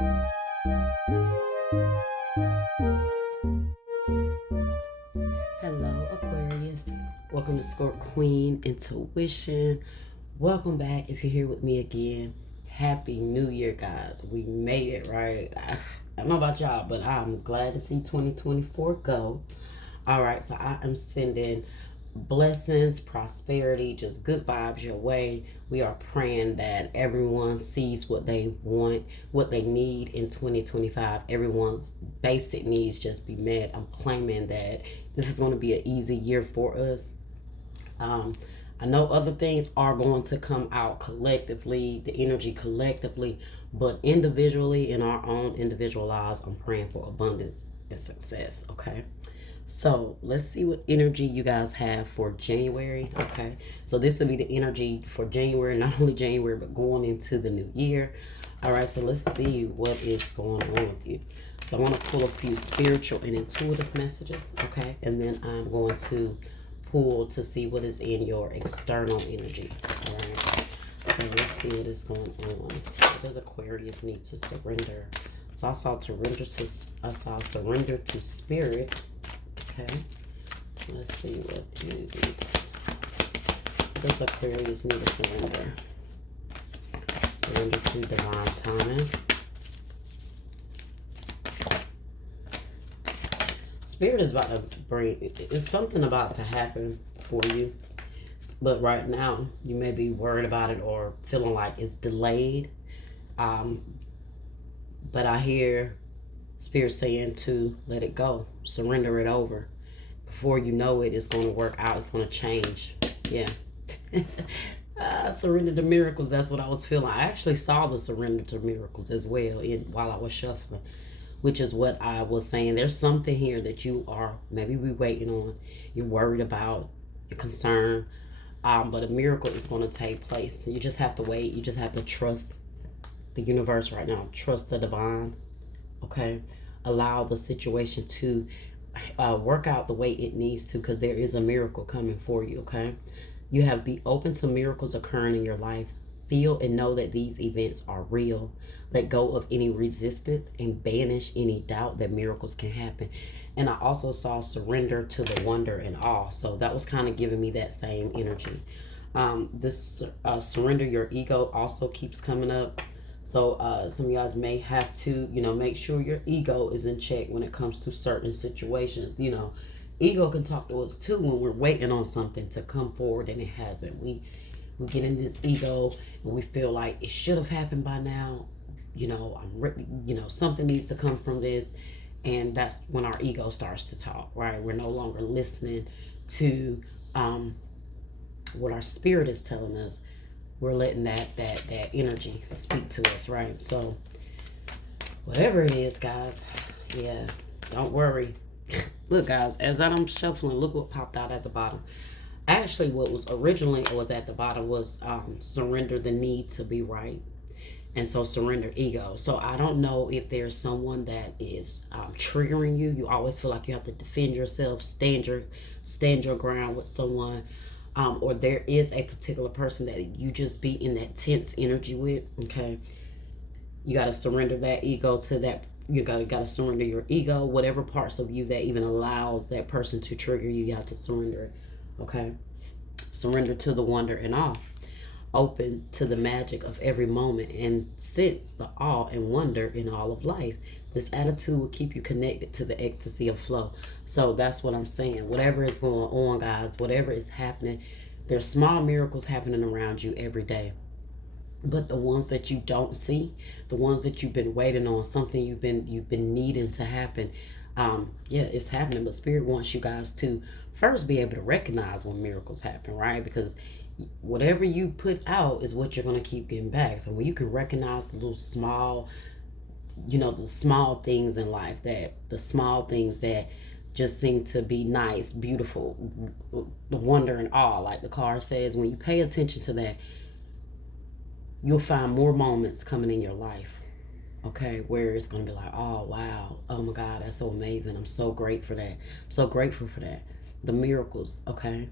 Hello, Aquarius. Welcome to Score Queen Intuition. Welcome back. If you're here with me again, Happy New Year, guys. We made it, right? I don't know about y'all, but I'm glad to see 2024 go. All right, so I am sending blessings, prosperity, just good vibes your way. We are praying that everyone sees what they want, what they need in 2025. Everyone's basic needs just be met. I'm claiming that this is going to be an easy year for us. I know other things are going to come out collectively, the energy collectively, but individually, in our own individual lives, I'm praying for abundance and success, okay? So let's see what energy you guys have for January. Okay, so this will be the energy for January, not only January, but going into the new year. All right, so let's see what is going on with you. So I want to pull a few spiritual and intuitive messages, okay? And then I'm going to pull to see what is in your external energy. All right, so let's see what is going on. What does Aquarius need to surrender? So I saw surrender to spirit. Okay, let's see what you need. Does Aquarius need to surrender? Surrender to divine timing. Spirit is about to bring, it's something about to happen for you. But right now, you may be worried about it or feeling like it's delayed. But I hear Spirit saying to let it go, surrender it over. Before you know it, it's going to work out. It's going to change. Yeah. Surrender to miracles. That's what I was feeling. I actually saw the surrender to miracles as well while I was shuffling, which is what I was saying. There's something here that you are maybe waiting on. You're worried about. You're concerned. But a miracle is going to take place. You just have to wait. You just have to trust the universe right now. Trust the divine. Okay, allow the situation to work out the way it needs to, because there is a miracle coming for you. Okay, you have to be open to miracles occurring in your life. Feel and know that these events are real. Let go of any resistance and banish any doubt that miracles can happen. And I also saw surrender to the wonder and awe. So that was kind of giving me that same energy. This surrender your ego also keeps coming up. So some of you guys may have to, make sure your ego is in check when it comes to certain situations. Ego can talk to us too when we're waiting on something to come forward and it hasn't. We get in this ego and we feel like it should have happened by now. Something needs to come from this. And that's when our ego starts to talk, right? We're no longer listening to what our spirit is telling us. We're letting that energy speak to us, right? So whatever it is, guys, yeah, don't worry. Look, guys, as I'm shuffling, look what popped out at the bottom. Actually, what was originally was at the bottom was surrender the need to be right. And so surrender ego. So I don't know if there's someone that is triggering you. You always feel like you have to defend yourself, stand your ground with someone. Or there is a particular person that you just be in that tense energy with, okay? You got to surrender that ego to that. You got to surrender your ego, whatever parts of you that even allows that person to trigger you, you have to surrender it, okay? Surrender to the wonder and awe. Open to the magic of every moment and sense the awe and wonder in all of life. This attitude will keep you connected to the ecstasy of flow. So that's what I'm saying. Whatever is going on, guys, whatever is happening, there's small miracles happening around you every day. But the ones that you don't see, the ones that you've been waiting on, something you've been needing to happen, it's happening. But Spirit wants you guys to first be able to recognize when miracles happen, right? Because whatever you put out is what you're going to keep getting back. So when you can recognize the little small, the small things in life, the small things that just seem to be nice, beautiful, the wonder and awe, like the card says, when you pay attention to that, you'll find more moments coming in your life, okay, where it's going to be like, oh, wow, oh my God, that's so amazing. I'm so grateful for that. I'm so grateful for that. The miracles, okay,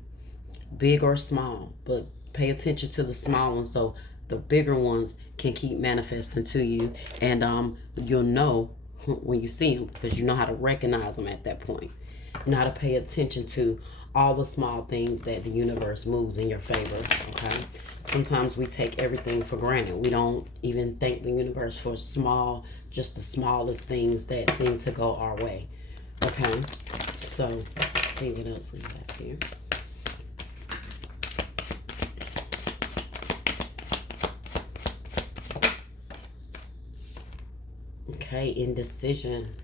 big or small, but pay attention to the small ones. So the bigger ones can keep manifesting to you, and you'll know when you see them, because you know how to recognize them at that point. You know how to pay attention to all the small things that the universe moves in your favor. Okay, sometimes we take everything for granted. We don't even thank the universe for just the smallest things that seem to go our way. Okay, so let's see what else we have here. Okay, indecision.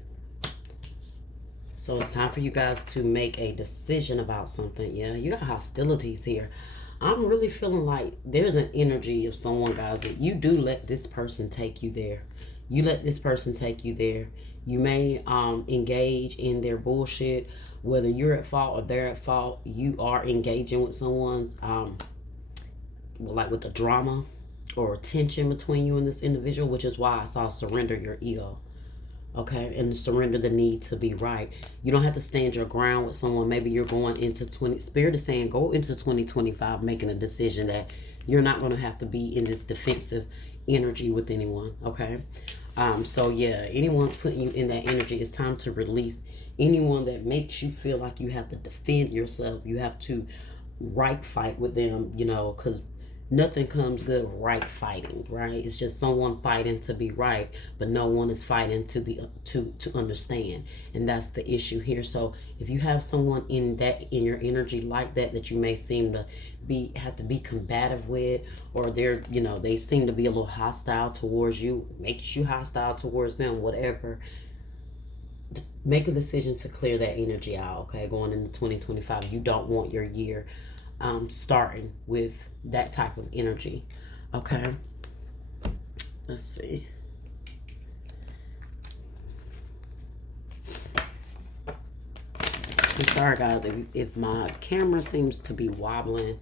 So it's time for you guys to make a decision about something. Yeah, you got hostilities here. I'm really feeling like there's an energy of someone, guys, that you do let this person take you there. You let this person take you there. You may engage in their bullshit, whether you're at fault or they're at fault. You are engaging with someone's, like with the drama or tension between you and this individual, which is why I saw surrender your ego. Okay, and surrender the need to be right. You don't have to stand your ground with someone. Maybe you're going into Spirit is saying go into 2025 making a decision that you're not going to have to be in this defensive energy with anyone. Okay, so yeah, anyone's putting you in that energy, it's time to release anyone that makes you feel like you have to defend yourself. You have to fight with them, because nothing comes good right fighting, right? It's just someone fighting to be right, but no one is fighting to be to understand, and that's the issue here. So if you have someone in your energy like that you may seem to have to be combative with, or they seem to be a little hostile towards you, makes you hostile towards them, whatever, make a decision to clear that energy out. Okay, going into 2025, you don't want your year starting with that type of energy. Okay, let's see. I'm sorry, guys, if my camera seems to be wobbling.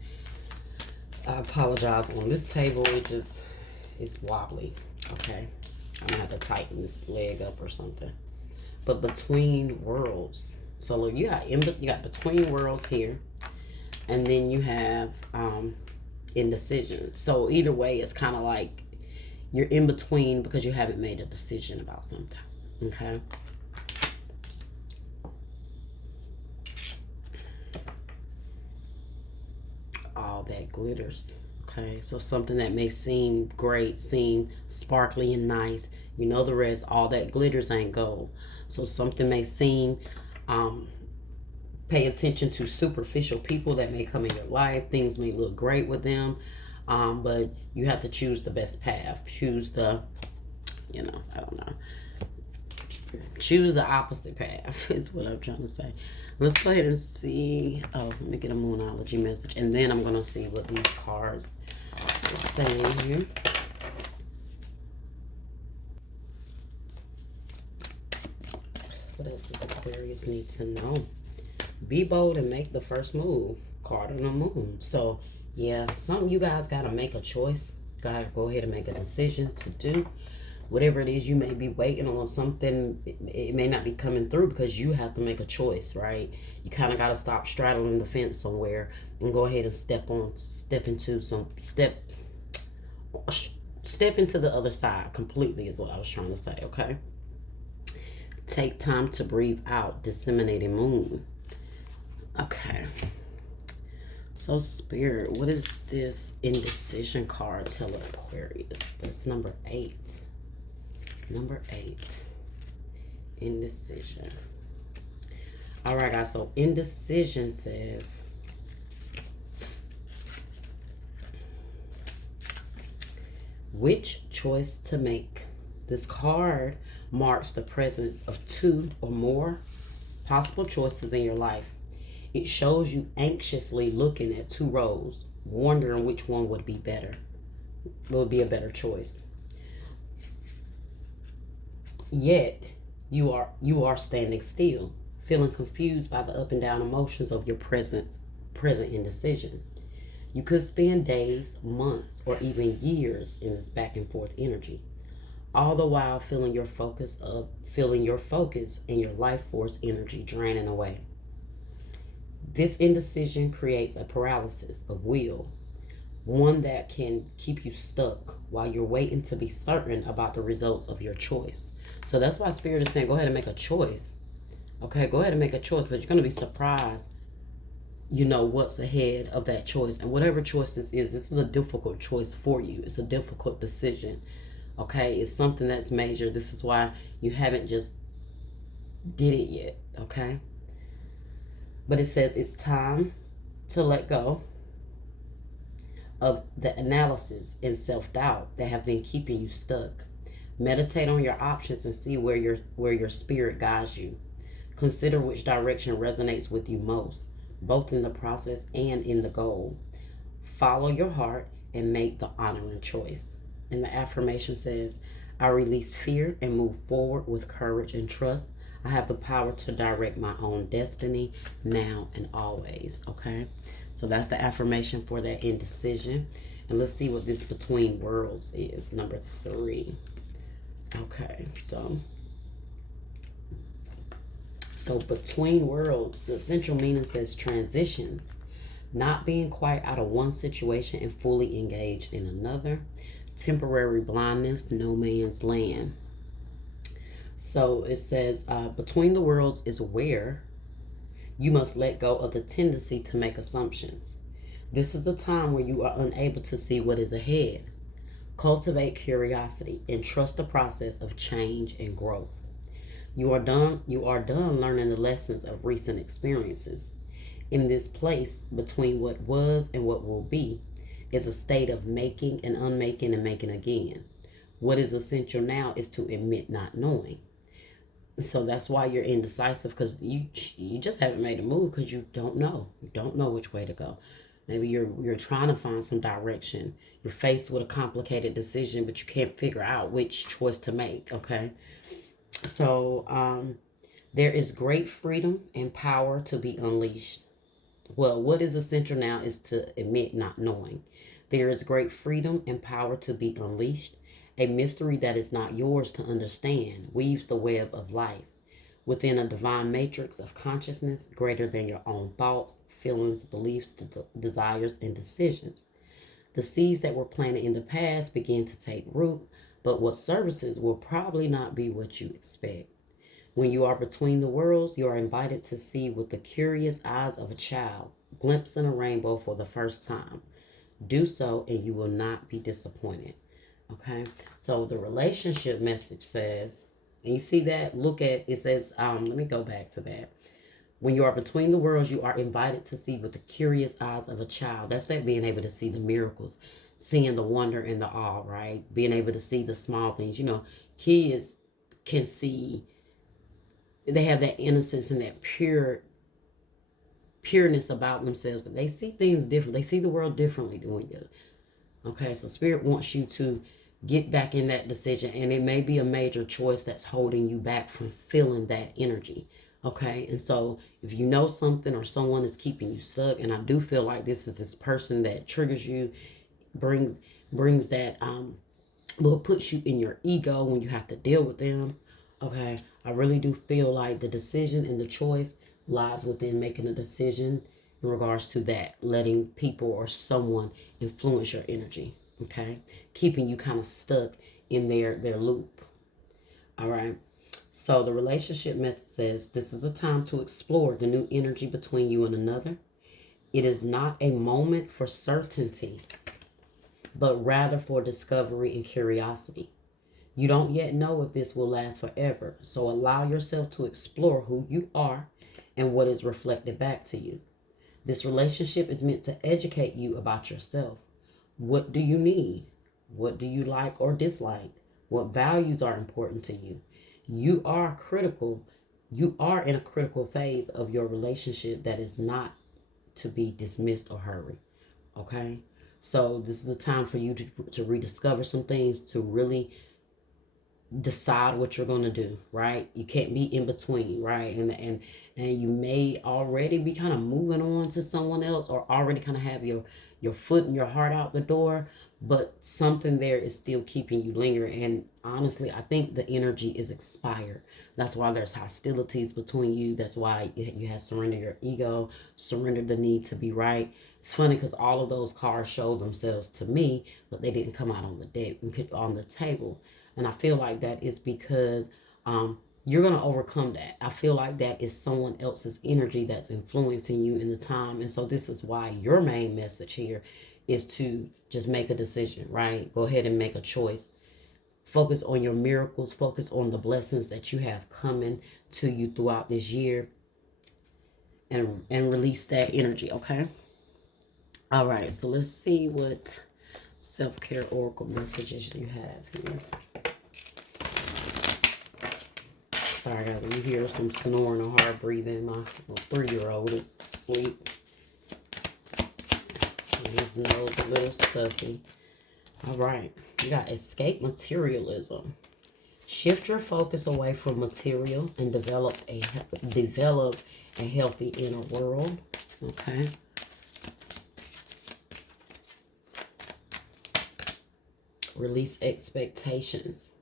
I apologize. On this table, it's wobbly. Okay, I'm gonna have to tighten this leg up or something. But between worlds, so look, you got between worlds here, and then you have indecision. So either way, it's kind of like you're in between because you haven't made a decision about something. Okay. All that glitters. Okay, so something that may seem great, seem sparkly and nice, the rest, all that glitters ain't gold. So something may seem, pay attention to superficial people that may come in your life. Things may look great with them, but you have to choose the best path. Choose the, I don't know. Choose the opposite path is what I'm trying to say. Let's go ahead and see. Oh, let me get a Moonology message, and then I'm going to see what these cards are saying here. What else does Aquarius need to know? Be bold and make the first move. Card on the moon. So, yeah, some of you guys got to make a choice. Gotta go ahead and make a decision to do whatever it is. You may be waiting on something. It may not be coming through because you have to make a choice, right? You kind of got to stop straddling the fence somewhere and go ahead and step into the other side completely is what I was trying to say. Okay, take time to breathe out. Disseminating moon. Okay, so Spirit, what is this indecision card tell Aquarius? That's number 8. Number 8, indecision. All right, guys, so indecision says, which choice to make? This card marks the presence of 2 or more possible choices in your life. It shows you anxiously looking at 2 roads, wondering which one would be better, would be a better choice. Yet you are standing still, feeling confused by the up and down emotions of your present indecision. You could spend days, months, or even years in this back and forth energy, all the while feeling your focus and your life force energy draining away. This indecision creates a paralysis of will, one that can keep you stuck while you're waiting to be certain about the results of your choice. So that's why Spirit is saying, go ahead and make a choice. Okay, go ahead and make a choice, because you're going to be surprised, what's ahead of that choice. And whatever choice this is a difficult choice for you. It's a difficult decision. Okay, it's something that's major. This is why you haven't just did it yet. Okay, but it says it's time to let go of the analysis and self-doubt that have been keeping you stuck. Meditate on your options and see where your spirit guides you. Consider which direction resonates with you most, both in the process and in the goal. Follow your heart and make the honoring choice. And the affirmation says, I release fear and move forward with courage and trust. I have the power to direct my own destiny now and always. Okay, so that's the affirmation for that indecision. And let's see what this between worlds is, number 3. Okay, so between worlds, the central meaning says transitions, not being quite out of one situation and fully engaged in another. Temporary blindness, no man's land. So it says, between the worlds is where you must let go of the tendency to make assumptions. This is the time where you are unable to see what is ahead. Cultivate curiosity and trust the process of change and growth. You are done learning the lessons of recent experiences. In this place between what was and what will be is a state of making and unmaking and making again. What is essential now is to admit not knowing. So that's why you're indecisive, because you just haven't made a move because you don't know. You don't know which way to go. Maybe you're trying to find some direction. You're faced with a complicated decision, but you can't figure out which choice to make. Okay. So there is great freedom and power to be unleashed. Well, what is essential now is to admit not knowing. There is great freedom and power to be unleashed. A mystery that is not yours to understand weaves the web of life within a divine matrix of consciousness greater than your own thoughts, feelings, beliefs, desires, and decisions. The seeds that were planted in the past begin to take root, but what surfaces will probably not be what you expect. When you are between the worlds, you are invited to see with the curious eyes of a child, glimpsing a rainbow for the first time. Do so and you will not be disappointed. Okay, so the relationship message says, and you see that, look at, it says, let me go back to that. When you are between the worlds, you are invited to see with the curious eyes of a child. That's that being able to see the miracles, seeing the wonder and the awe, right? Being able to see the small things. Kids can see, they have that innocence and that pureness about themselves, and they see things different. They see the world differently than we do. Okay, so Spirit wants you to get back in that decision, and it may be a major choice that's holding you back from feeling that energy. Okay, and so if you know something or someone is keeping you stuck, and I do feel like this person that triggers you, brings that will put you in your ego when you have to deal with them. Okay, I really do feel like the decision and the choice lies within making a decision in regards to that, letting people or someone influence your energy. Okay, keeping you kind of stuck in their loop. All right. So the relationship message says, this is a time to explore the new energy between you and another. It is not a moment for certainty, but rather for discovery and curiosity. You don't yet know if this will last forever, so allow yourself to explore who you are and what is reflected back to you. This relationship is meant to educate you about yourself. What do you need? What do you like or dislike? What values are important to you? You are in a critical phase of your relationship that is not to be dismissed or hurried. Okay? So this is a time for you to rediscover some things, to really decide what you're going to do, right? You can't be in between, right? And you may already be kind of moving on to someone else, or already kind of have your foot and your heart out the door, but something there is still keeping you lingering. And honestly, I think the energy is expired. That's why there's hostilities between you. That's why you have surrendered your ego, surrendered the need to be right, It's funny because all of those cards showed themselves to me, but they didn't come out on the deck, on the table. And I feel like that is because you're going to overcome that. I feel like that is someone else's energy that's influencing you in the time. And so this is why your main message here is to just make a decision, right? Go ahead and make a choice. Focus on your miracles. Focus on the blessings that you have coming to you throughout this year. And release that energy, okay? All right, so let's see what self-care oracle messages you have here. Sorry, guys, you hear some snoring or hard breathing. My 3-year-old is asleep. His nose a little stuffy. All right, you got escape materialism. Shift your focus away from material and develop a healthy inner world. Okay. Release expectations.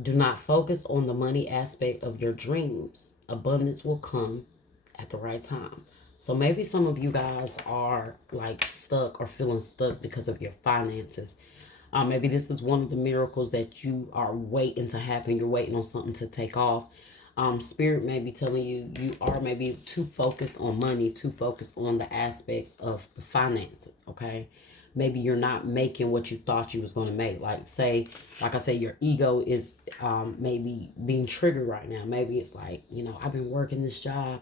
Do not focus on the money aspect of your dreams. Abundance will come at the right time. So maybe some of you guys are like stuck or feeling stuck because of your finances. Maybe this is one of the miracles that you are waiting to happen. You're waiting on something to take off. Spirit may be telling you, you are maybe too focused on money, too focused on the aspects of the finances, okay? Maybe you're not making what you thought you was going to make. Like I say, your ego is maybe being triggered right now. Maybe it's like, I've been working this job.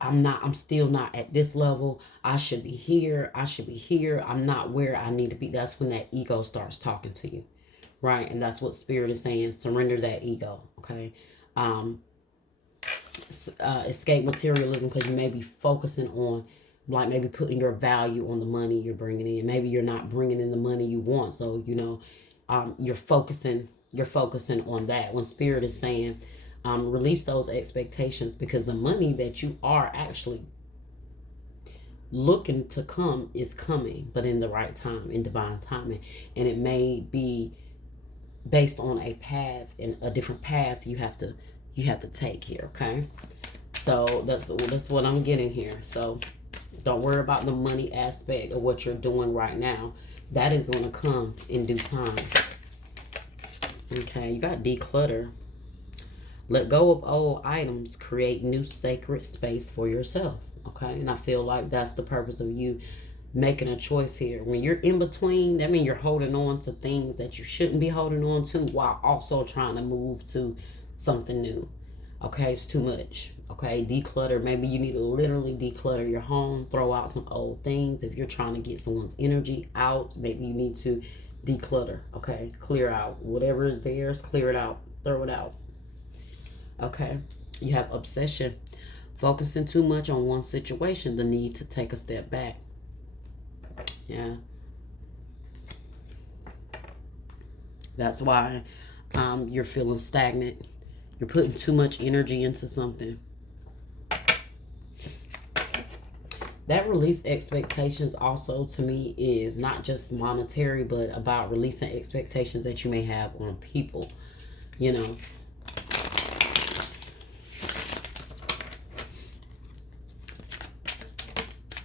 I'm still not at this level. I should be here. I'm not where I need to be. That's when that ego starts talking to you, right? And that's what Spirit is saying. Surrender that ego, okay? Escape materialism, because you may be focusing on, like, maybe putting your value on the money you're bringing in. Maybe you're not bringing in the money you want. So, you're focusing on that. When Spirit is saying, release those expectations, because the money that you are actually looking to come is coming, but in the right time, in divine timing. And it may be based on a path, and a different path you have to take here, okay? So that's what I'm getting here. So don't worry about the money aspect of what you're doing right now. That is going to come in due time. Okay, you got declutter. Let go of old items. Create new sacred space for yourself. Okay, and I feel like that's the purpose of you making a choice here. When you're in between, that means you're holding on to things that you shouldn't be holding on to, while also trying to move to something new. Okay, it's too much. Okay, declutter. Maybe you need to literally declutter your home, throw out some old things. If you're trying to get someone's energy out, maybe you need to declutter. Okay, clear out whatever is theirs, clear it out, throw it out. Okay, you have obsession. Focusing too much on one situation, the need to take a step back. Yeah. That's why you're feeling stagnant. You're putting too much energy into something. That release expectations also, to me, is not just monetary, but about releasing expectations that you may have on people.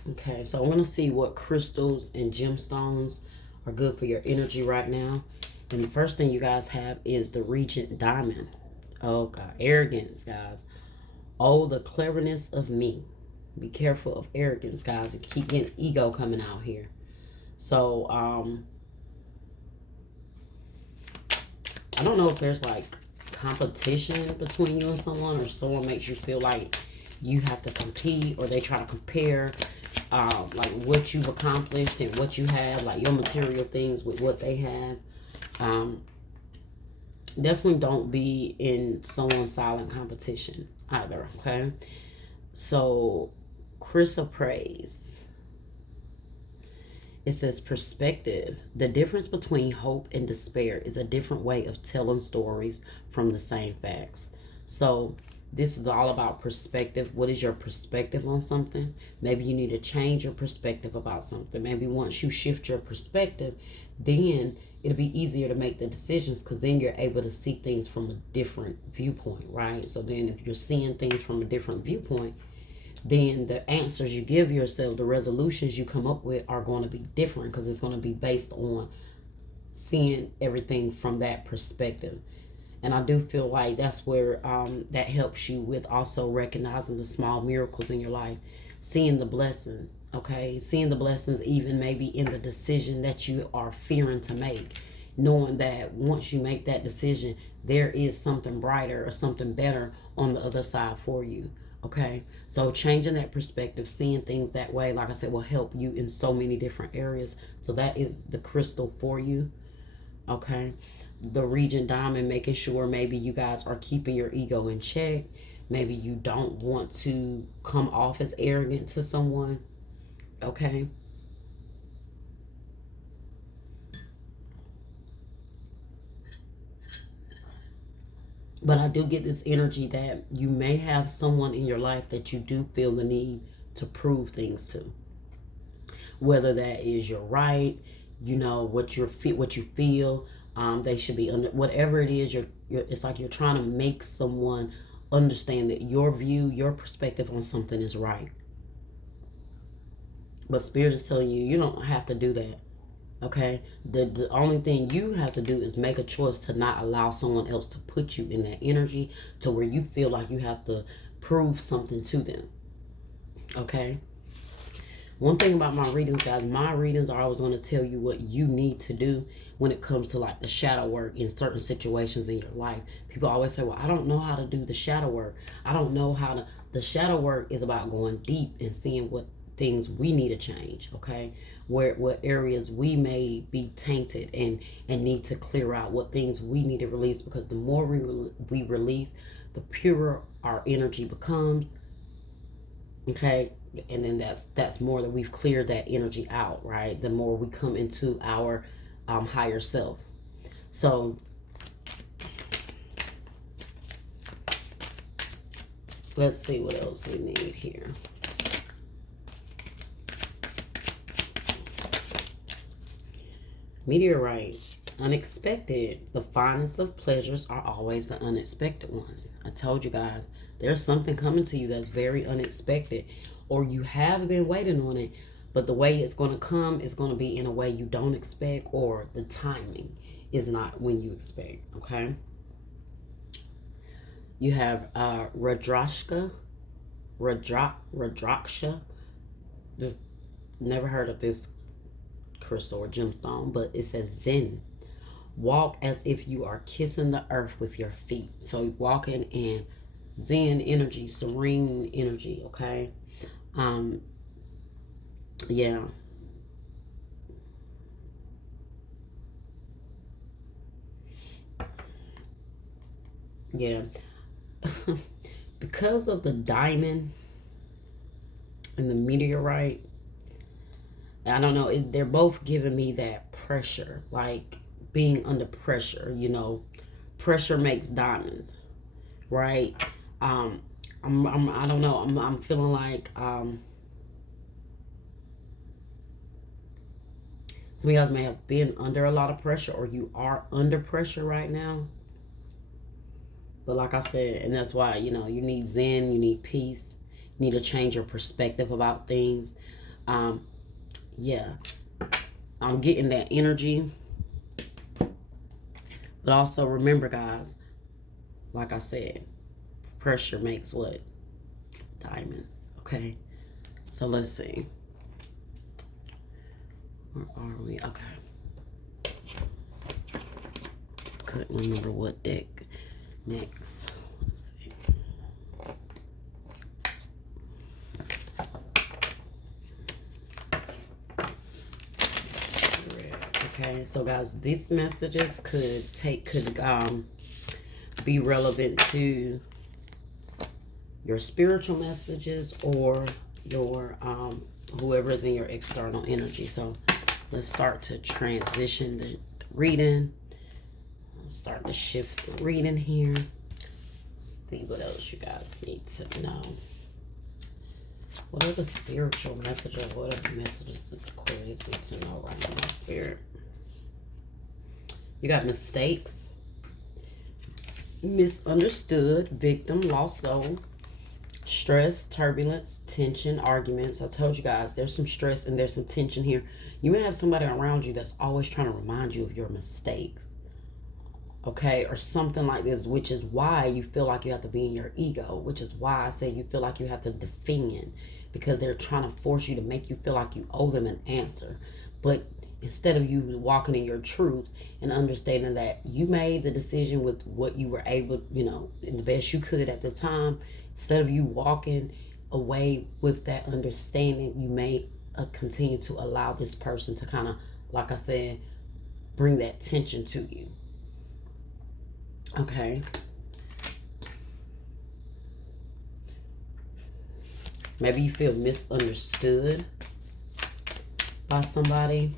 Okay, so I want to see what crystals and gemstones are good for your energy right now. And the first thing you guys have is the Regent Diamond. Oh, God. Arrogance, guys. Oh, the cleverness of me. Be careful of arrogance, guys. You keep getting ego coming out here. So, I don't know if there's, like, competition between you and someone, or someone makes you feel like you have to compete, or they try to compare like what you've accomplished and what you have, like your material things with what they have. Definitely don't be in someone's silent competition either, okay? So, chrysoprase. It says perspective. The difference between hope and despair is a different way of telling stories from the same facts. So, this is all about perspective. What is your perspective on something? Maybe you need to change your perspective about something. Maybe once you shift your perspective, then it'll be easier to make the decisions, because then you're able to see things from a different viewpoint, right? So then if you're seeing things from a different viewpoint, then the answers you give yourself, the resolutions you come up with are going to be different, because it's going to be based on seeing everything from that perspective. And I do feel like that's where that helps you with also recognizing the small miracles in your life, seeing the blessings, okay? Seeing the blessings even maybe in the decision that you are fearing to make, knowing that once you make that decision, there is something brighter or something better on the other side for you, okay? So changing that perspective, seeing things that way, like I said, will help you in so many different areas. So that is the crystal for you, okay? The Regent Diamond, making sure maybe you guys are keeping your ego in check. Maybe you don't want to come off as arrogant to someone, okay? But I do get this energy that you may have someone in your life that you do feel the need to prove things to. Whether that is your right, you know, what you feel, they should be under, whatever it is, it's like you're trying to make someone understand that your view, your perspective on something is right. But Spirit is telling you, you don't have to do that. Okay, the only thing you have to do is make a choice to not allow someone else to put you in that energy to where you feel like you have to prove something to them. Okay, one thing about my readings, guys, my readings are always going to tell you what you need to do when it comes to like the shadow work in certain situations in your life. People always say, well, I don't know how to do the shadow work. I don't know how to. The shadow work is about going deep and seeing what things we need to change, okay? What areas we may be tainted and need to clear out, what things we need to release, because the more we release, the purer our energy becomes, okay? And then that's more that we've cleared that energy out, right? The more we come into our higher self. So let's see what else we need here. Meteorite, unexpected. The finest of pleasures are always the unexpected ones. I told you guys, there's something coming to you that's very unexpected, or you have been waiting on it, but the way it's going to come is going to be in a way you don't expect, or the timing is not when you expect, okay? You have Rudraksha. Just never heard of this crystal or gemstone, but it says Zen. Walk as if you are kissing the earth with your feet. So walking in Zen energy, serene energy, okay? Yeah. Yeah. Because of the diamond and the meteorite, I don't know, they're both giving me that pressure, like being under pressure, you know. Pressure makes diamonds, right? I don't know, I'm feeling like some of you guys may have been under a lot of pressure, or you are under pressure right now. But like I said, and that's why, you know, you need Zen, you need peace, you need to change your perspective about things. Yeah, I'm getting that energy. But also remember, guys, like I said, pressure makes what? Diamonds, okay? So let's see. Where are we? Okay. Couldn't remember what deck next. Let's see. Okay, so guys, these messages could be relevant to your spiritual messages or your whoever is in your external energy. So let's start to transition the reading. Start to shift the reading here. See what else you guys need to know. What are the spiritual messages? What are the messages that Aquarius need to know right now, Spirit? You got mistakes, misunderstood, victim, lost soul, stress, turbulence, tension, arguments. I told you guys there's some stress and there's some tension here. You may have somebody around you that's always trying to remind you of your mistakes. Okay, or something like this, which is why you feel like you have to be in your ego, which is why I say you feel like you have to defend, because they're trying to force you to make you feel like you owe them an answer. But instead of you walking in your truth and understanding that you made the decision with what you were able, in the best you could at the time, instead of you walking away with that understanding, you may continue to allow this person to kind of, like I said, bring that tension to you. Okay. Maybe you feel misunderstood by somebody.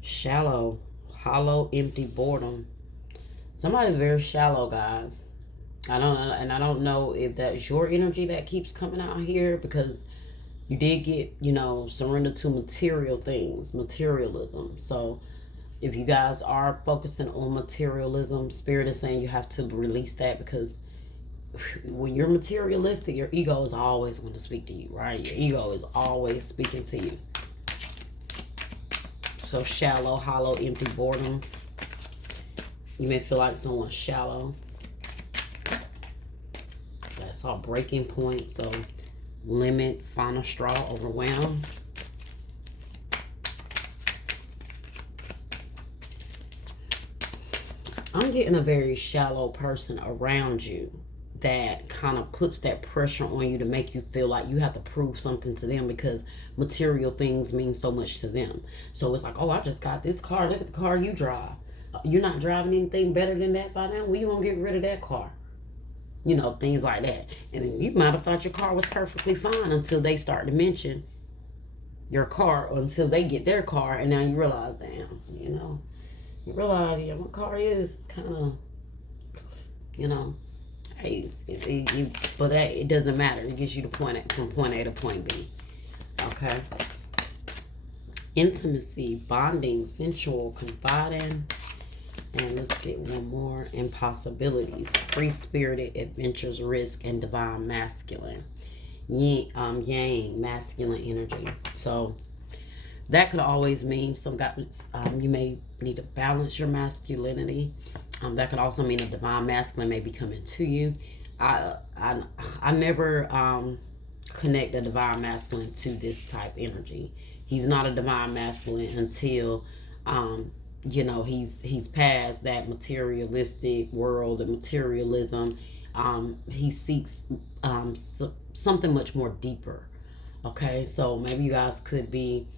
Shallow, hollow, empty boredom. Somebody's very shallow, guys. I don't know if that's your energy that keeps coming out here, because you did get, surrender to material things, materialism. So if you guys are focusing on materialism, Spirit is saying you have to release that, because when you're materialistic, your ego is always going to speak to you, right? Your ego is always speaking to you. So shallow, hollow, empty boredom. You may feel like someone's shallow. That's all breaking point. So limit, final straw, overwhelmed. I'm getting a very shallow person around you that kind of puts that pressure on you to make you feel like you have to prove something to them, because material things mean so much to them. So it's like, oh, I just got this car. Look at the car you drive. You're not driving anything better than that by now? Well, you won't get rid of that car. Things like that. And then you might have thought your car was perfectly fine until they start to mention your car, or until they get their car, and now you realize, damn, you realize, yeah, my car is kind of, but it doesn't matter. It gets you to from point A to point B. Okay. Intimacy, bonding, sensual, confiding. And let's get one more. Impossibilities, free-spirited, adventures, risk, and divine masculine. Yang, masculine energy. So that could always mean you may need to balance your masculinity. That could also mean a divine masculine may be coming to you. I never connect a divine masculine to this type energy. He's not a divine masculine until he's past that materialistic world of materialism. He seeks something much more deeper. Okay, so maybe you guys could be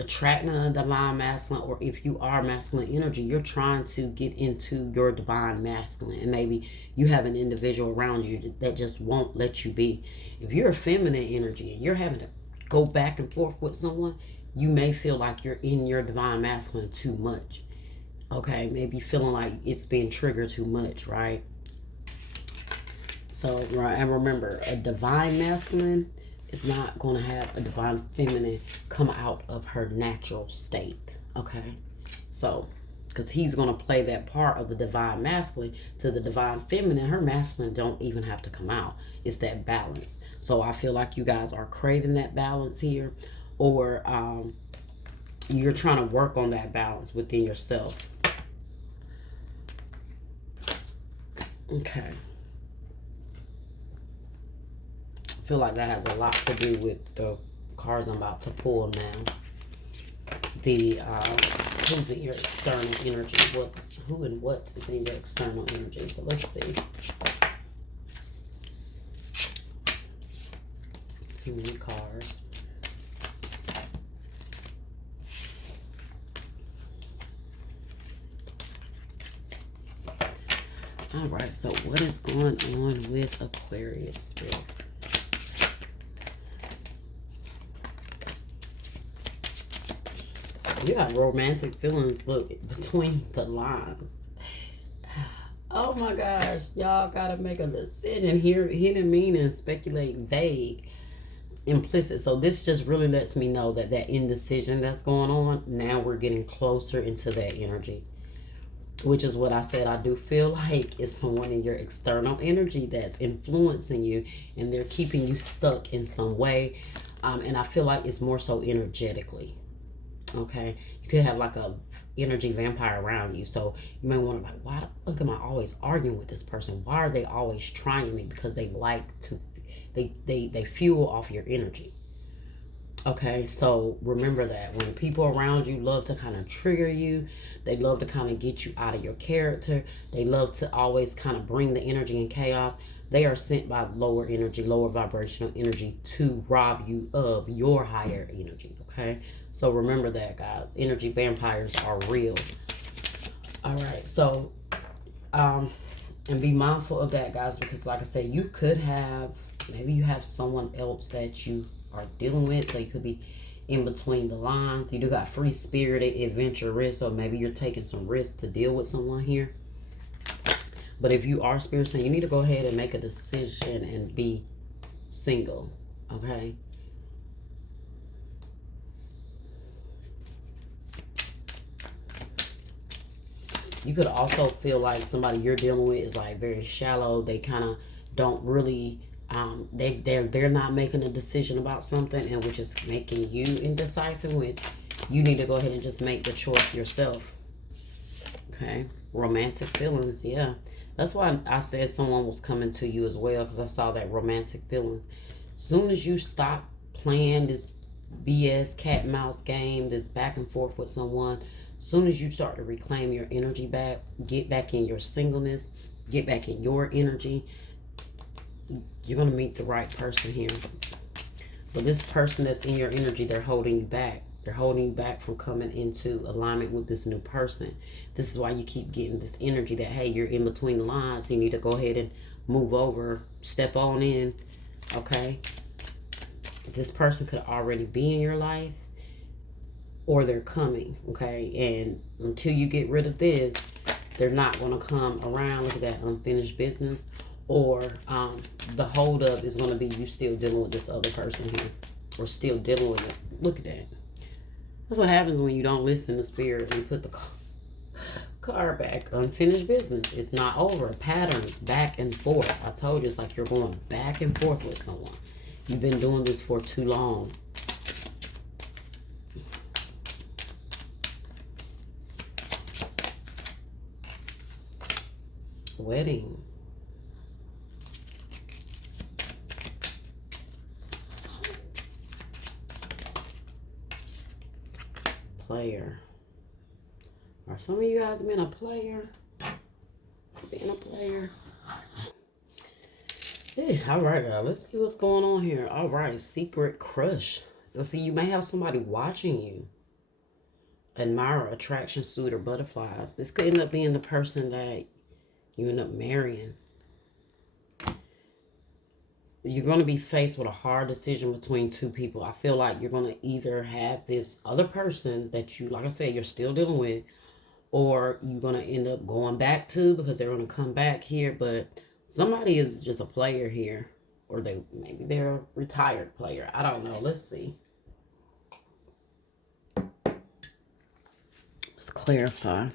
attracting a divine masculine, or if you are masculine energy, you're trying to get into your divine masculine, and maybe you have an individual around you that just won't let you be. If you're a feminine energy and you're having to go back and forth with someone, you may feel like you're in your divine masculine too much. Okay, maybe feeling like it's being triggered too much, right? So, right, and remember, a divine masculine is not going to have a divine feminine come out of her natural state. Okay, so because he's going to play that part of the divine masculine to the divine feminine. Her masculine don't even have to come out. It's that balance. So I feel like you guys are craving that balance here, or you're trying to work on that balance within yourself. Okay. I feel like that has a lot to do with the cards I'm about to pull now. The who's in your external energy? Who and what is in your external energy? So let's see. Too many cards. All right. So what is going on with Aquarius here? You got romantic feelings, look, between the lines. Oh my gosh, y'all gotta make a decision here. Hidden meaning, speculate, vague, implicit. So this just really lets me know that indecision that's going on, now we're getting closer into that energy. which is what I said. I do feel like it's someone in your external energy that's influencing you, and they're keeping you stuck in some way. And I feel like it's more so energetically. Okay, you could have like a energy vampire around you, so you may want to like, why look am I always arguing with this person? Why are they always trying me? Because they like to, they fuel off your energy. Okay, so remember that when people around you love to kind of trigger you, they love to kind of get you out of your character, they love to always kind of bring the energy and chaos. They are sent by lower energy, lower vibrational energy to rob you of your higher energy. Okay, so remember that, guys. Energy vampires are real. All right, so and be mindful of that, guys, because like I said, you could have, maybe you have someone else that you are dealing with, so you could be in between the lines. You do got free spirited, adventurous, or maybe you're taking some risks to deal with someone here. But if you are spiritual, you need to go ahead and make a decision and be single. Okay, you could also feel like somebody you're dealing with is like very shallow. They kind of don't really they're not making a decision about something, and which is making you indecisive, when you need to go ahead and just make the choice yourself. Okay, romantic feelings, yeah, that's why I said someone was coming to you as well, because I saw that romantic feelings. Soon as you stop playing this BS cat and mouse game, this back and forth with someone, soon as you start to reclaim your energy back, get back in your singleness, get back in your energy, you're going to meet the right person here. But this person that's in your energy, they're holding you back. They're holding you back from coming into alignment with this new person. This is why you keep getting this energy that, hey, you're in between the lines. You need to go ahead and move over, step on in, okay? This person could already be in your life, or they're coming, okay? And until you get rid of this, they're not going to come around. Look at that unfinished business. Or the holdup is going to be you still dealing with this other person here, or still dealing with it. Look at that. That's what happens when you don't listen to spirit and put the card back. Unfinished business. It's not over. Patterns back and forth. I told you, it's like you're going back and forth with someone. You've been doing this for too long. Wedding. Player. Are some of you guys been a player? Being a player? Yeah, all right, guys. Let's see what's going on here. All right, secret crush. So see, you may have somebody watching you. Admirer, attraction, suitor, butterflies. This could end up being the person that you end up marrying. You're going to be faced with a hard decision between two people. I feel like you're going to either have this other person that you, like I said, you're still dealing with, or you're going to end up going back to, because they're going to come back here. But somebody is just a player here, or maybe they're a retired player. I don't know. Let's see. Let's clarify.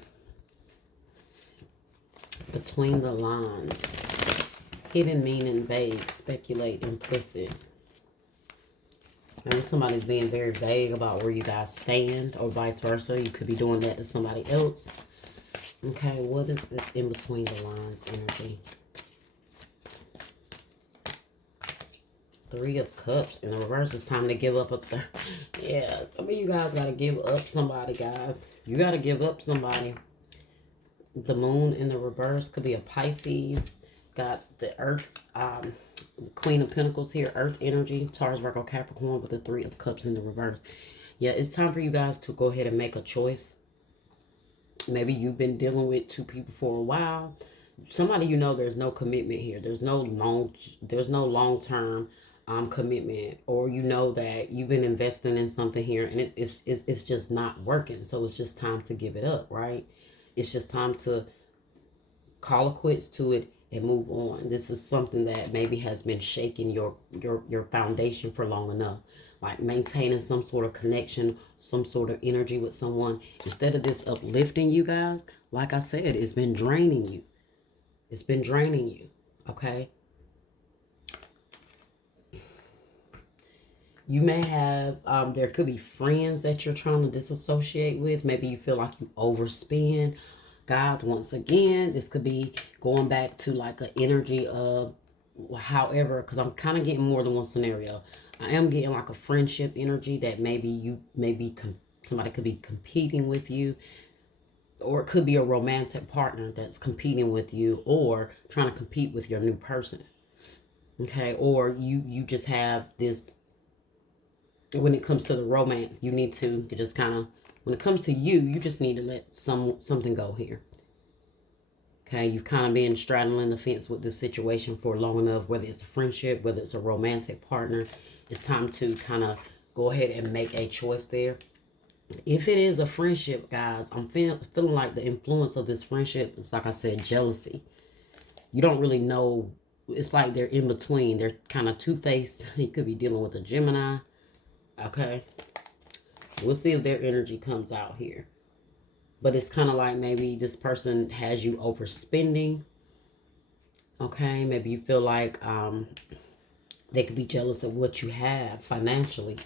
Between the lines. Hidden meaning, vague, speculate, implicit. Maybe somebody's being very vague about where you guys stand, or vice versa. You could be doing that to somebody else. Okay, what is this in between the lines energy? Three of Cups in the reverse. It's time to give up yeah, some of you guys got to give up somebody, guys. You got to give up somebody. The Moon in the reverse could be a Pisces. Got the Earth, Queen of Pentacles here, Earth energy, Taurus, Virgo, Capricorn, with the Three of Cups in the reverse. Yeah, it's time for you guys to go ahead and make a choice. Maybe you've been dealing with two people for a while. Somebody you know, there's no commitment here. There's no long-term commitment, or you know that you've been investing in something here and it's just not working. So it's just time to give it up, right? It's just time to call it quits to it and move on. This is something that maybe has been shaking your foundation for long enough. Like maintaining some sort of connection, some sort of energy with someone. Instead of this uplifting you guys, like I said, it's been draining you. It's been draining you. Okay? You may have, there could be friends that you're trying to disassociate with. Maybe you feel like you overspend. Guys, once again, this could be going back to like an energy of, however, because I'm kind of getting more than one scenario. I am getting like a friendship energy that somebody could be competing with you, or it could be a romantic partner that's competing with you or trying to compete with your new person. Okay, or you just have this, when it comes to the romance, you need to just kind of, when it comes to you just need to let something go here. Okay, you've kind of been straddling the fence with this situation for long enough, whether it's a friendship, whether it's a romantic partner. It's time to kind of go ahead and make a choice there. If it is a friendship, guys, I'm feeling like the influence of this friendship is, like I said, jealousy. You don't really know. It's like they're in between. They're kind of two-faced. You could be dealing with a Gemini. Okay. We'll see if their energy comes out here. But it's kind of like maybe this person has you overspending. Okay. Maybe you feel like they could be jealous of what you have financially.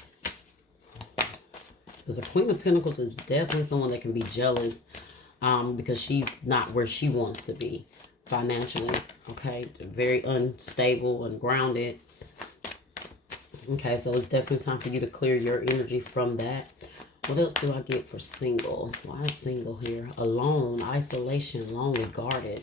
Because the Queen of Pentacles is definitely someone that can be jealous because she's not where she wants to be financially. Okay. Very unstable, ungrounded. Okay, so it's definitely time for you to clear your energy from that. What else do I get for single? Why is single here? Alone, isolation, lonely, guarded.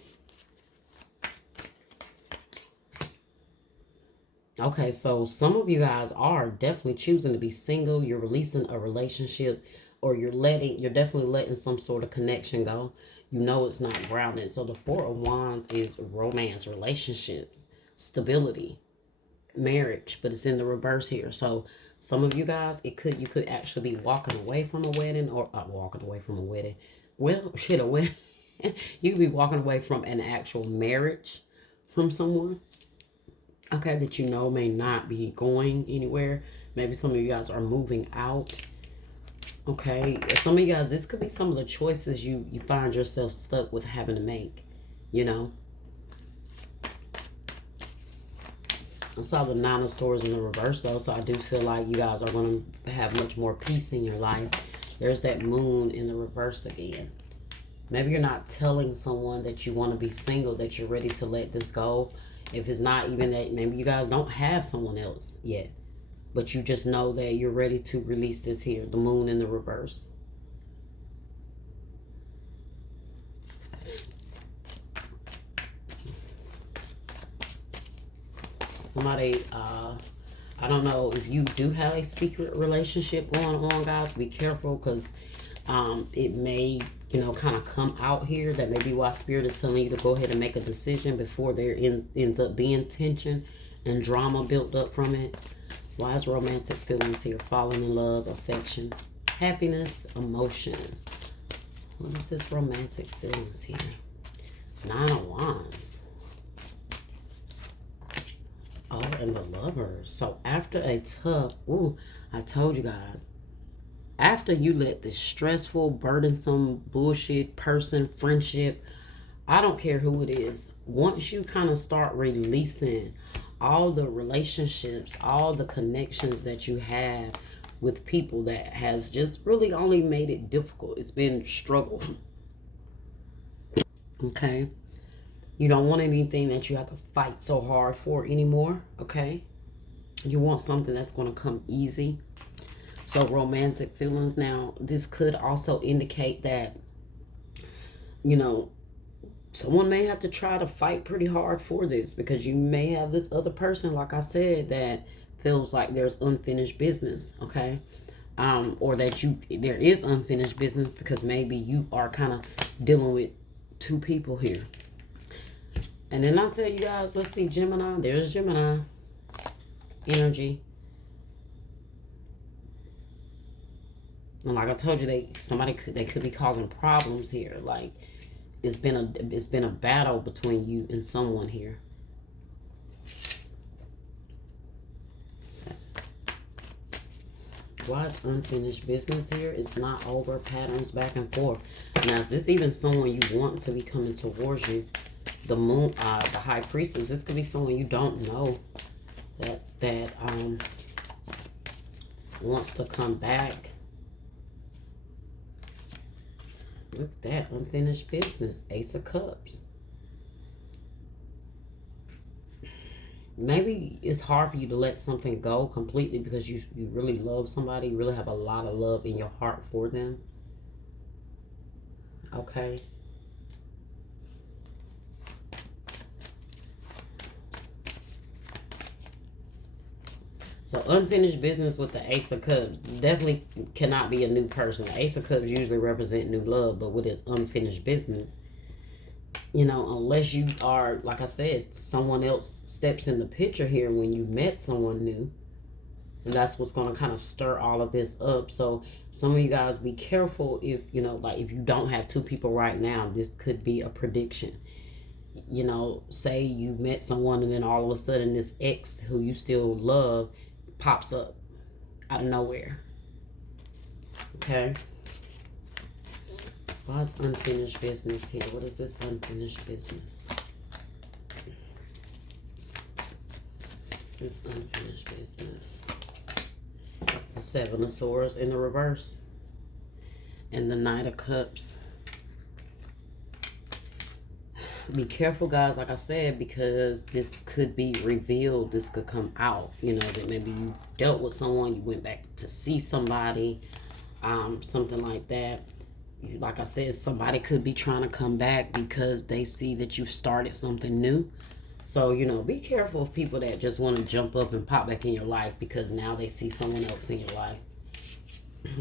Okay, so some of you guys are definitely choosing to be single. You're releasing a relationship, or you're definitely letting some sort of connection go. You know it's not grounded. So the Four of Wands is romance, relationship, stability, marriage, but it's in the reverse here. So some of you guys, you could actually be walking away from a wedding, or walking away from a wedding. Well, shit, a wedding. You could be walking away from an actual marriage from someone. Okay, that you know may not be going anywhere. Maybe some of you guys are moving out. Okay, some of you guys, this could be some of the choices you find yourself stuck with having to make, you know. I saw the Nine of Swords in the reverse, though, so I do feel like you guys are going to have much more peace in your life. There's that Moon in the reverse again. Maybe you're not telling someone that you want to be single, that you're ready to let this go. If it's not even that, maybe you guys don't have someone else yet, but you just know that you're ready to release this here. The Moon in the reverse. Somebody, I don't know if you do have a secret relationship going on, guys. Be careful, because it may, kind of come out here. That may be why Spirit is telling you to go ahead and make a decision before there ends up being tension and drama built up from it. Why is romantic feelings here? Falling in love, affection, happiness, emotions. What is this romantic feelings here? Nine of Wands. Oh, and the Lovers. So after a tough, I told you guys, after you let this stressful, burdensome, bullshit person, friendship, I don't care who it is, once you kind of start releasing all the relationships, all the connections that you have with people that has just really only made it difficult. It's been struggle. Okay. You don't want anything that you have to fight so hard for anymore, okay? You want something that's going to come easy. So romantic feelings. Now, this could also indicate that, someone may have to try to fight pretty hard for this, because you may have this other person, like I said, that feels like there's unfinished business, okay? Or that there is unfinished business because maybe you are kind of dealing with two people here. And then I'll tell you guys, let's see, Gemini. There's Gemini energy. And like I told you, they could be causing problems here. Like, it's been a battle between you and someone here. Why is unfinished business here? It's not over. Patterns back and forth. Now, is this even someone you want to be coming towards you? The moon, the high priestess. This could be someone you don't know that wants to come back. Look at that, unfinished business. Ace of Cups. Maybe it's hard for you to let something go completely because you really love somebody. You really have a lot of love in your heart for them. Okay. So unfinished business with the Ace of Cups definitely cannot be a new person. The Ace of Cups usually represent new love, but with its unfinished business, you know, unless you are, like I said, someone else steps in the picture here when you met someone new. And that's what's going to kind of stir all of this up. So some of you guys be careful if, you know, like if you don't have two people right now, this could be a prediction. You know, say you met someone and then all of a sudden this ex who you still love pops up out of nowhere. Okay. Why is unfinished business here? What is this unfinished business? It's unfinished business. The Seven of Swords in the reverse. And the Knight of Cups. Be careful, guys, like I said, because this could be revealed. This could come out. You know, that maybe you dealt with someone. You went back to see somebody. Something like that. Like I said, somebody could be trying to come back because they see that you've started something new. So, you know, be careful of people that just want to jump up and pop back in your life because now they see someone else in your life.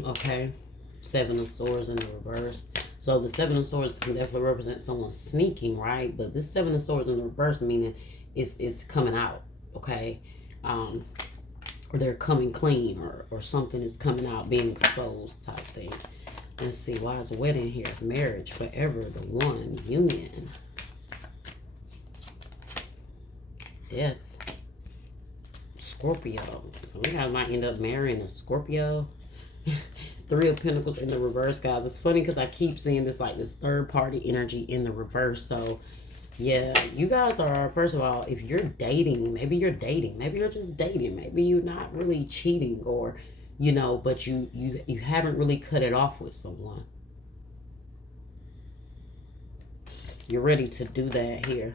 Okay? Seven of Swords in the reverse. So the Seven of Swords can definitely represent someone sneaking, right? But this Seven of Swords in the reverse meaning it's coming out, okay? Or they're coming clean or something is coming out, being exposed type thing. Let's see, why is wedding here? Marriage, forever, the one, union. Death. Scorpio. So we guys might end up marrying a Scorpio. Three of Pentacles in the reverse, guys. It's funny because I keep seeing this like this third party energy in the reverse. So yeah, you guys are, first of all, if you're dating, maybe you're just dating, maybe you're not really cheating or, you know, but you haven't really cut it off with someone. You're ready to do that here.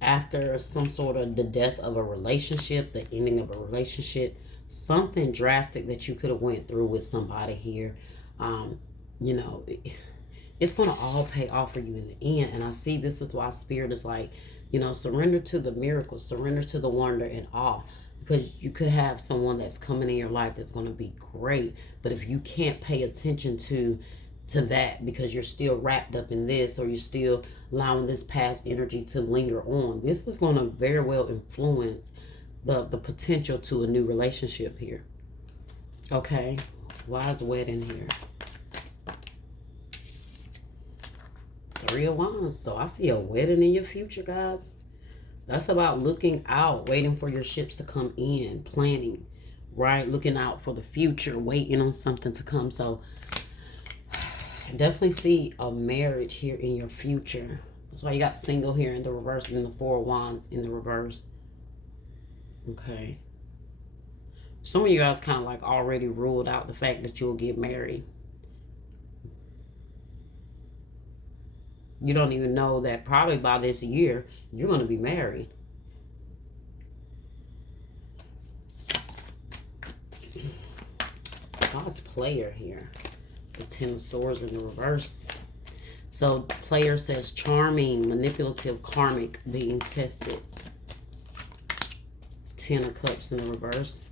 After some sort of the death of a relationship, the ending of a relationship, something drastic that you could have went through with somebody here, you know, it's going to all pay off for you in the end. And I see this is why Spirit is like, you know, surrender to the miracle, surrender to the wonder and awe. Because you could have someone that's coming in your life that's going to be great. But if you can't pay attention to that because you're still wrapped up in this or you're still allowing this past energy to linger on, this is going to very well influence the potential to a new relationship here. Okay. Why is wedding here? Three of Wands. So I see a wedding in your future, guys. That's about looking out, waiting for your ships to come in, planning, right? Looking out for the future, waiting on something to come. So I definitely see a marriage here in your future. That's why you got single here in the reverse and then the Four of Wands in the reverse. Okay. Some of you guys kind of like already ruled out the fact that you'll get married. You don't even know that probably by this year, you're going to be married. God's player here. The Ten of Swords in the reverse. So player says charming, manipulative, karmic, being tested. Ten of Cups in the reverse.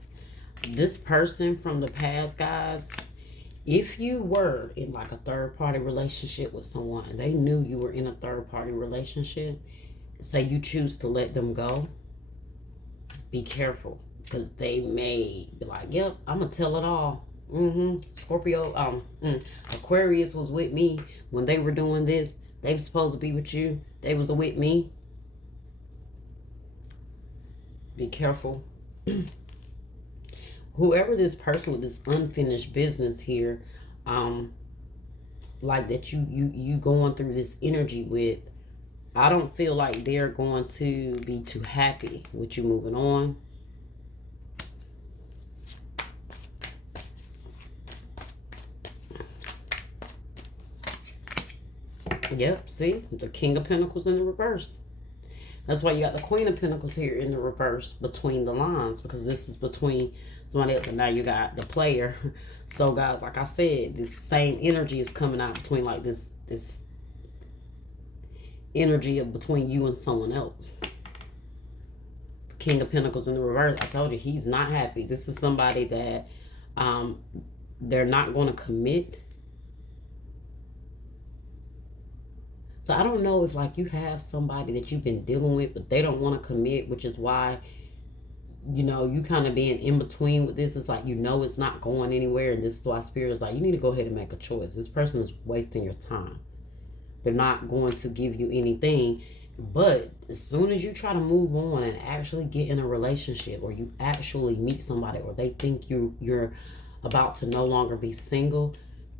This person from the past, guys, if you were in like a third-party relationship with someone and they knew you were in a third-party relationship, say you choose to let them go, be careful because they may be like, yep, I'm going to tell it all. Scorpio, Aquarius was with me when they were doing this. They were supposed to be with you. They was with me. Be careful. Whoever this person with this unfinished business here, like that you going through this energy with, I don't feel like they're going to be too happy with you moving on. Yep, see? The King of Pentacles in the reverse. That's why you got the Queen of Pentacles here in the reverse between the lines, because this is between somebody else, and now you got the player. So, guys, like I said, this same energy is coming out between, like, this energy of between you and someone else. King of Pentacles in the reverse. I told you, he's not happy. This is somebody that they're not going to commit. So I don't know if, like, you have somebody that you've been dealing with, but they don't want to commit, which is why, you know, you kind of being in between with this. It's like, you know, it's not going anywhere. And this is why Spirit is like, you need to go ahead and make a choice. This person is wasting your time. They're not going to give you anything. But as soon as you try to move on and actually get in a relationship, or you actually meet somebody, or they think you're about to no longer be single,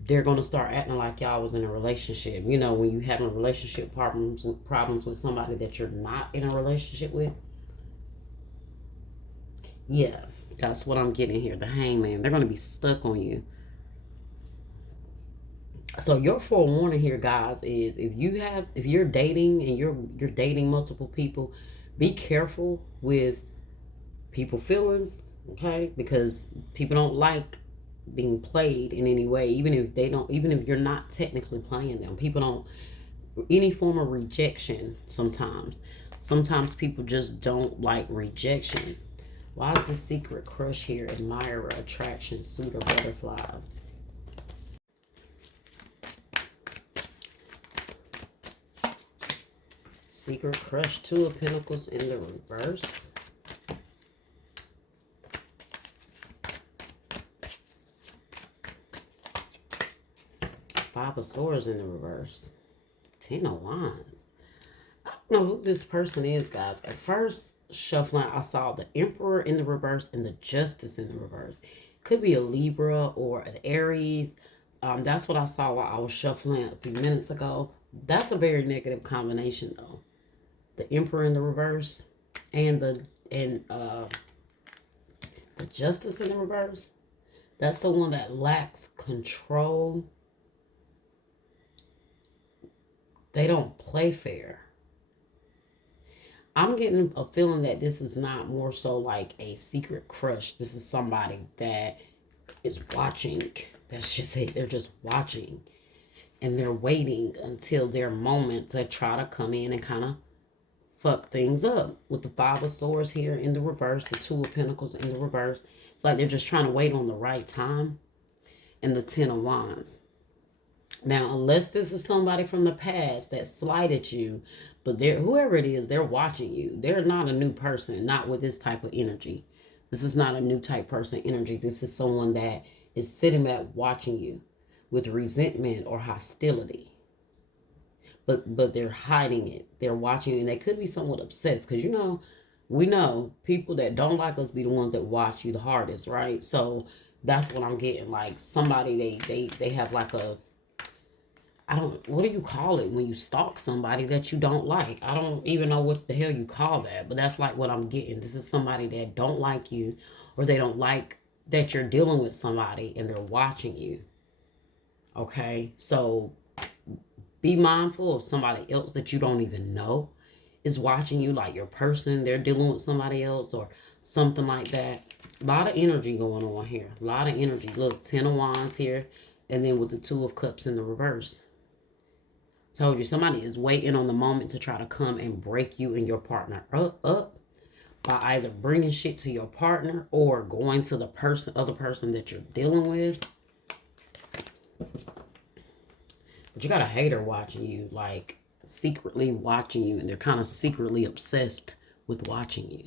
they're going to start acting like y'all was in a relationship. You know, when you having relationship problems with somebody that you're not in a relationship with. Yeah, that's what I'm getting here. The Hangman. They're going to be stuck on you. So your forewarning here, guys, is if you're dating and you're dating multiple people, be careful with people feelings, okay? Because people don't like being played in any way, even if you're not technically playing them. People don't, any form of rejection. Sometimes people just don't like rejection. Why is the secret crush here? Admirer, attraction, suitor, butterflies. Secret crush, Two of Pentacles in the reverse. Five of Swords in the reverse. Ten of Wands. I don't know who this person is, guys. At first shuffling, I saw the Emperor in the reverse and the Justice in the reverse. Could be a Libra or an Aries. That's what I saw while I was shuffling a few minutes ago. That's a very negative combination, though. The Emperor in the reverse and the Justice in the reverse. That's the one that lacks control. They don't play fair. I'm getting a feeling that this is not more so like a secret crush. This is somebody that is watching. That's just it. They're just watching. And they're waiting until their moment to try to come in and kind of fuck things up. With the Five of Swords here in the reverse, the Two of Pentacles in the reverse. It's like they're just trying to wait on the right time. And the Ten of Wands. Now, unless this is somebody from the past that slighted you, but whoever it is, they're watching you. They're not a new person, not with this type of energy. This is not a new type person energy. This is someone that is sitting back watching you with resentment or hostility. But they're hiding it. They're watching you, and they could be somewhat obsessed. Because, you know, we know people that don't like us be the ones that watch you the hardest, right? So that's what I'm getting. Like somebody, they have like a, what do you call it when you stalk somebody that you don't like? I don't even know what the hell you call that, but that's like what I'm getting. This is somebody that don't like you, or they don't like that you're dealing with somebody and they're watching you. Okay, so be mindful of somebody else that you don't even know is watching you, like your person, they're dealing with somebody else or something like that. A lot of energy going on here. A lot of energy. Look, Ten of Wands here, and then with the Two of Cups in the reverse. Told you, somebody is waiting on the moment to try to come and break you and your partner up by either bringing shit to your partner or going to the other person that you're dealing with. But you got a hater watching you, like secretly watching you, and they're kind of secretly obsessed with watching you.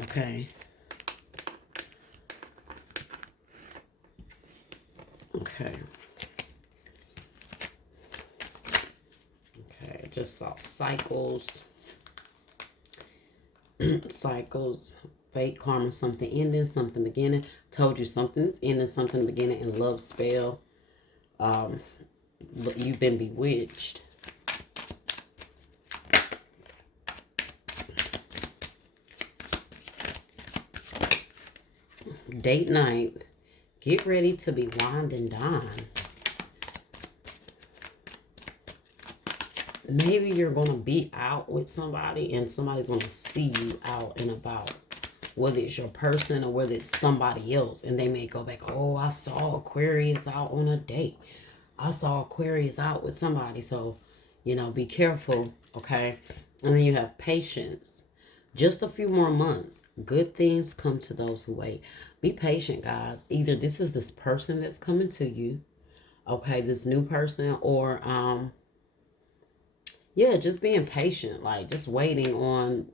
Okay. Okay. Okay, just saw cycles. Cycles. Fate, karma, something ending, something beginning. Told you something's ending, something beginning, and love spell. You've been bewitched. Date night. Get ready to be wined and dined. Maybe you're going to be out with somebody and somebody's going to see you out and about. Whether it's your person or whether it's somebody else. And they may go back, oh, I saw Aquarius out on a date. I saw Aquarius out with somebody. So, you know, be careful, okay? And then you have patience. Just a few more months. Good things come to those who wait. Be patient, guys. Either this is this person that's coming to you, okay, this new person, or, yeah, just being patient. Like, just waiting on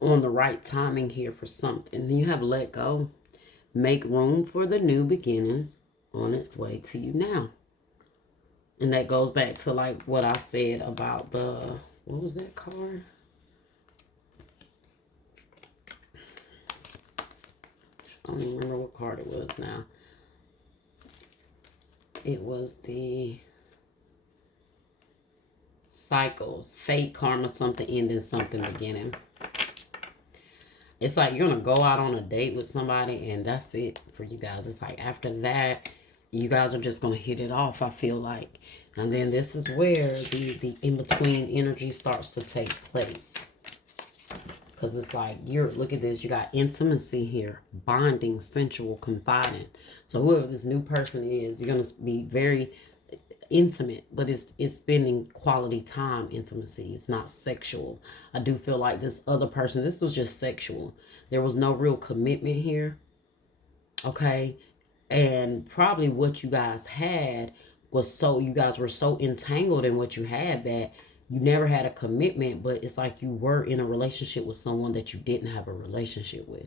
the right timing here for something. Then you have let go. Make room for the new beginnings on its way to you now. And that goes back to like what I said about the, what was that card? I don't even remember what card it was now. It was the cycles. Fate, karma, something ending, something beginning. It's like you're going to go out on a date with somebody and that's it for you guys. It's like after that, you guys are just going to hit it off, I feel like. And then this is where the in-between energy starts to take place. Because it's like, look at this, you got intimacy here, bonding, sensual, confiding. So whoever this new person is, you're going to be very intimate, but it's spending quality time intimacy. It's not sexual. I do feel like this other person, this was just sexual. There was no real commitment here. Okay. And probably what you guys had was you guys were so entangled in what you had that you never had a commitment, but it's like you were in a relationship with someone that you didn't have a relationship with.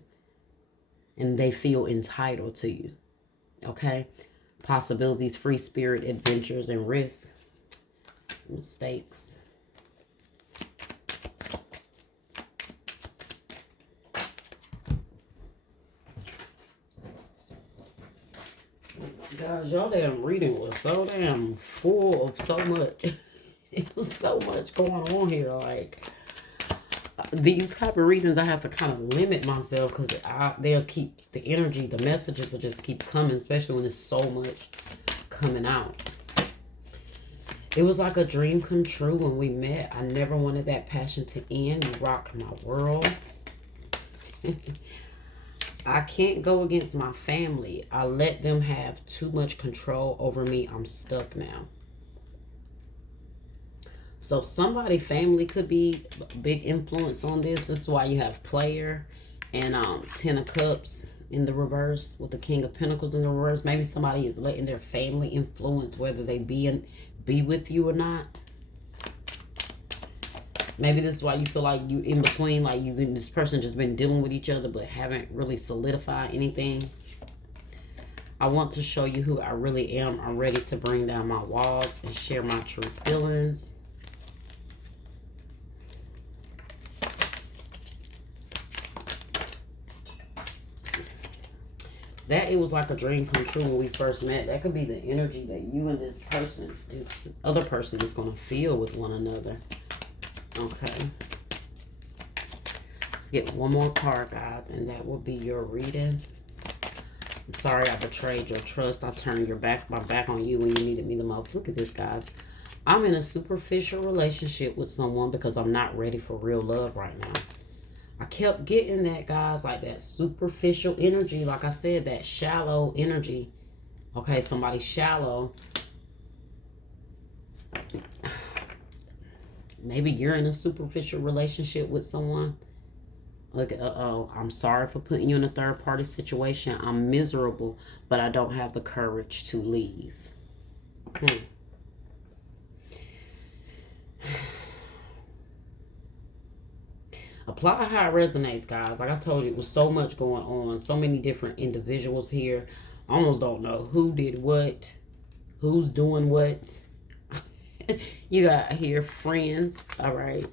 And they feel entitled to you. Okay. Possibilities, free spirit, adventures, and risk. Mistakes. Guys, y'all damn reading was so damn full of so much. It was so much going on here. Like, these type of readings, I have to kind of limit myself because they'll keep the energy, the messages will just keep coming, especially when there's so much coming out. It was like a dream come true when we met. I never wanted that passion to end. You rocked my world. I can't go against my family. I let them have too much control over me. I'm stuck now. So somebody family could be a big influence on this. This is why you have player and 10 of cups in the reverse with the king of pentacles in the reverse. Maybe somebody is letting their family influence whether they be with you or not. Maybe this is why you feel like you in between, like you and this person just been dealing with each other but haven't really solidified anything. I want to show you who I really am. I'm ready to bring down my walls and share my true feelings. That it was like a dream come true when we first met. That could be the energy that you and this person, this other person, is going to feel with one another. Okay. Let's get one more card, guys, and that will be your reading. I'm sorry I betrayed your trust. I turned my back on you when you needed me the most. Look at this, guys. I'm in a superficial relationship with someone because I'm not ready for real love right now. I kept getting that, guys, like that superficial energy. Like I said, that shallow energy. Okay, somebody shallow. Maybe you're in a superficial relationship with someone. Look, I'm sorry for putting you in a third-party situation. I'm miserable, but I don't have the courage to leave. Apply how it resonates, guys. Like I told you, it was so much going on. So many different individuals here. almost don't know who did what, who's doing what. You got here friends, all right,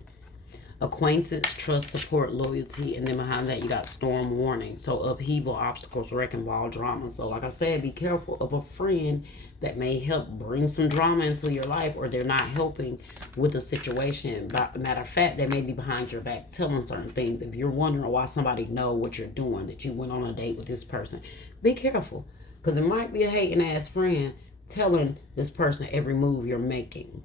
acquaintance, trust, support, loyalty, and then behind that you got storm, warning. So upheaval, obstacles, wrecking ball, drama. So like I said, be careful of a friend that may help bring some drama into your life, or they're not helping with the situation. But matter of fact, they may be behind your back telling certain things. If you're wondering why somebody know what you're doing, that you went on a date with this person, be careful, because it might be a hating ass friend telling this person every move you're making.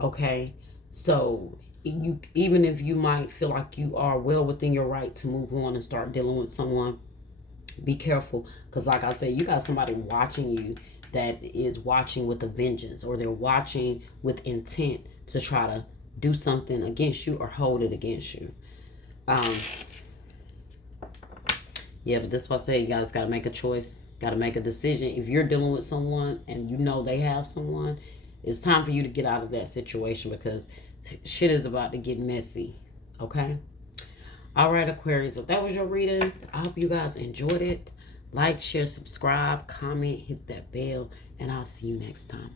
Okay, so you, even if you might feel like you are well within your right to move on and start dealing with someone, be careful, because like I said, you got somebody watching you that is watching with a vengeance, or they're watching with intent to try to do something against you or hold it against you. Yeah, but this is what I say, you guys got to make a choice, got to make a decision. If you're dealing with someone and you know they have someone, it's time for you to get out of that situation, because shit is about to get messy. Okay? All right, Aquarius. If that was your reading, I hope you guys enjoyed it. Like, share, subscribe, comment, hit that bell, and I'll see you next time.